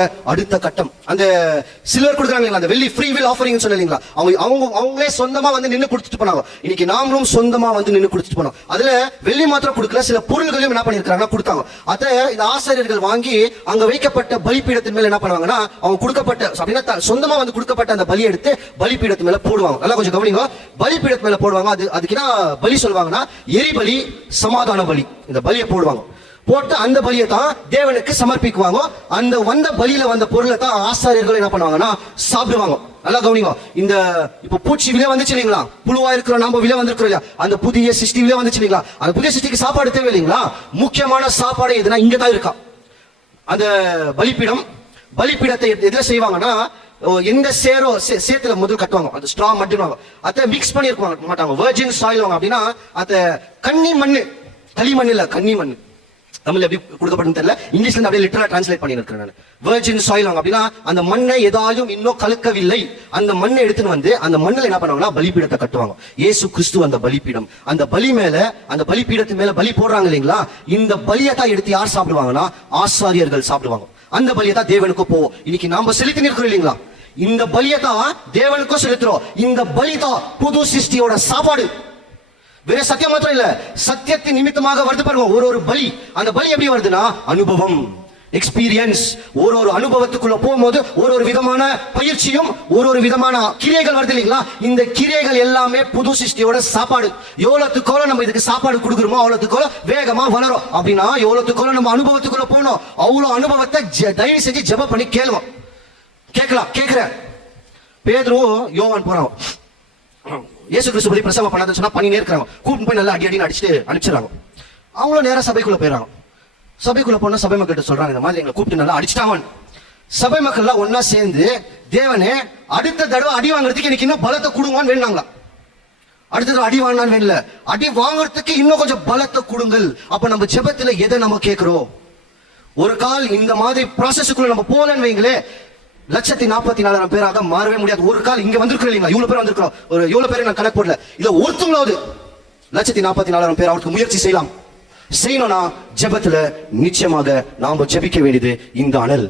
அடுத்த கட்டம் அந்த சில்வர் கொடுக்குறாங்க, அந்த வெள்ளி ஃப்ரீ வில் ஆஃபரிங் சொல்லலீங்களா, அவங்களே சொந்தமா வந்து நின்று கொடுத்துட்டு போனாங்க. இன்னைக்கு நாமளும் சொந்தமா வந்து நின்று கொடுத்துட்டு போனோம். அதுல வெள்ளி மாத்திரம் கொடுக்கல, சில பொருள்களையும் என்ன பண்ணிருக்காங்க கொடுத்தாங்க. அதை இந்த ஆசிரியர்கள் வாங்கி அங்க வைக்கப்பட்ட பலிபீடத்தின் மேல என்ன பண்ணுவாங்கன்னா, அவங்க கொடுக்கப்பட்ட அப்படின்னா சொந்தமா வந்து கொடுக்கப்பட்ட அந்த பலி எடுத்து பலிபீடத்து மேல போடுவாங்க. நல்லா கொஞ்சம் கவனிங்க, பலிபீடத்து மேல போடுவாங்க. அதுக்கு என்ன பலி சொல்லுவாங்கன்னா, எரிபலி, சமாதான பலி. இந்த பலியை போடுவாங்க, போட்டு அந்த பலியை தான் தேவனுக்கு சமர்ப்பிக்குவாங்க. அந்த வந்த பலியில வந்த பொருளை தான் ஆசாரியர்கள் என்ன பண்ணுவாங்கன்னா சாப்பிடுவாங்க. நல்லா கவனிங்க, இந்த இப்ப பூச்சி விலை வந்துச்சு இல்லைங்களா, புழுவா இருக்கிற நம்ம விலை வந்திருக்கிறோம் இல்லையா, அந்த புதிய சிருஷ்டி விலை வந்துச்சு இல்லைங்களா, அந்த புதிய சிருஷ்டிக்கு சாப்பாடு தேவை இல்லைங்களா, முக்கியமான சாப்பாடு எதுனா இங்கதான் இருக்கா. அந்த பலிபீடத்தை எதுல செய்வாங்கன்னா, எந்த சேத்துல முதல் கட்டுவாங்க, அந்த ஸ்ட்ரா மட்டுவாங்க, அதை மிக்ஸ் பண்ணி இருக்க மாட்டாங்க, வெர்ஜின் சாயில் வாங்க. அப்படின்னா அந்த கன்னி மண்ணு, களிமண் இல்ல கன்னி மண்ணு, தமிழ் எப்படி கொடுக்கப்படும் தெரியல, இங்கிலீஷ்ல அப்படியே லிட்டரலா டிரான்ஸ்லேட் பண்ணி இருக்கிறேன் நான். வெர்ஜின் சாயில் அப்படின்னா அந்த மண்ணை ஏதாலும் இன்னும் கலக்கவில்லை, அந்த மண்ணை எடுத்துன்னு வந்து அந்த மண்ணில் என்ன பண்ணுவாங்கன்னா பலிபீடத்தை கட்டுவாங்க. இயேசு கிறிஸ்து அந்த பலிபீடம், அந்த பலி மேல, அந்த பலிபீடத்து மேல பலி போடுறாங்க இல்லைங்களா, இந்த பலியை தான் எடுத்து யார் சாப்பிடுவாங்கன்னா ஆசாரியர்கள் சாப்பிடுவாங்க. அந்த பலியை தான் தேவனுக்கு போவோம். இன்னைக்கு நாம செலுத்தி நிற்கிறோம் இல்லைங்களா, இந்த பலியை தான் தேவனுக்கும் செலுத்துறோம். இந்த பலி தான் புது சிருஷ்டியோட சாப்பாடு. வேற சத்தியம் மாத்திரம் இல்ல, சத்தியத்தின் நிமித்தமாக வருது பாருங்க ஒரு பலி. அந்த பலி எப்படி வருதுன்னா அனுபவம், எக்ஸ்பீரியன்ஸ். ஒரு அனுபவத்துக்குள்ள போகும்போது ஒரு விதமான பயிற்சியும் ஒரு விதமான கிரியைகள் வருது இல்லைங்களா, இந்த கிரியைகள் எல்லாமே புது சிருஷ்டியோட சாப்பாடு. எவ்வளவுக்குள்ள நம்ம இதுக்கு சாப்பாடு கொடுக்குறோமோ அவ்வளவுக்குள்ள வேகமா வளரும். அப்படின்னா எவ்வளவுக்குள்ள நம்ம அனுபவத்துக்குள்ள போகணும், அவ்வளவு அனுபவத்தை தயவு செஞ்சு ஜெபம் பண்ணி கேட்கிறேன். பேதுரு யோவான் போறான், இயேசு கிறிஸ்து பத்தி பிரசவம் பண்ணாதுன்னு சொன்னா பண்ணினே இருக்கிறாங்க, கூப்பிட்டு போய் நல்லா அடி அடிச்சுட்டு அனுப்பிச்சிடறாங்க. அவங்களும் நேரம் சபைக்குள்ள போயிடறாங்க. சபைக்குள்ள போனா சபை மக்கள்கிட்ட சொல்றாங்க, இந்த மாதிரி எங்களை கூப்பிட்டு நல்லா அடிச்சுட்டாங்க. சபை மக்கள் எல்லாம் ஒன்னா சேர்ந்து, தேவனே அடுத்த தடவை அடி வாங்குறதுக்கு எனக்கு இன்னும் பலத்தை கொடுங்கன்னு வேண்டாங்களா. அடுத்த தடவை அடி வாங்கினான்னு வேணல, அடி வாங்குறதுக்கு இன்னும் கொஞ்சம் பலத்தை கொடுங்கள். அப்ப நம்ம ஜெபத்துல எதை நம்ம கேட்கிறோம்? ஒரு கால் இந்த மாதிரி ப்ராசஸ்க்குள்ள நம்ம போலன்னு வைங்களே, 144,000 பேராக மாறவே முடியாது. ஒரு கால் இங்க வந்திருக்கிறோம் இல்லைங்களா, இவ்வளவு பேர் வந்திருக்கிறோம், ஒரு எவ்வளவு பேரை நான் கணக்கு போடல, இல்ல ஒருத்தவங்களாவது 144,000 பேர் அவருக்கு முயற்சி செய்யணும்னா ஜெபத்துல நிச்சயமாக நாம ஜெபிக்க வேண்டியது இந்த அனல்.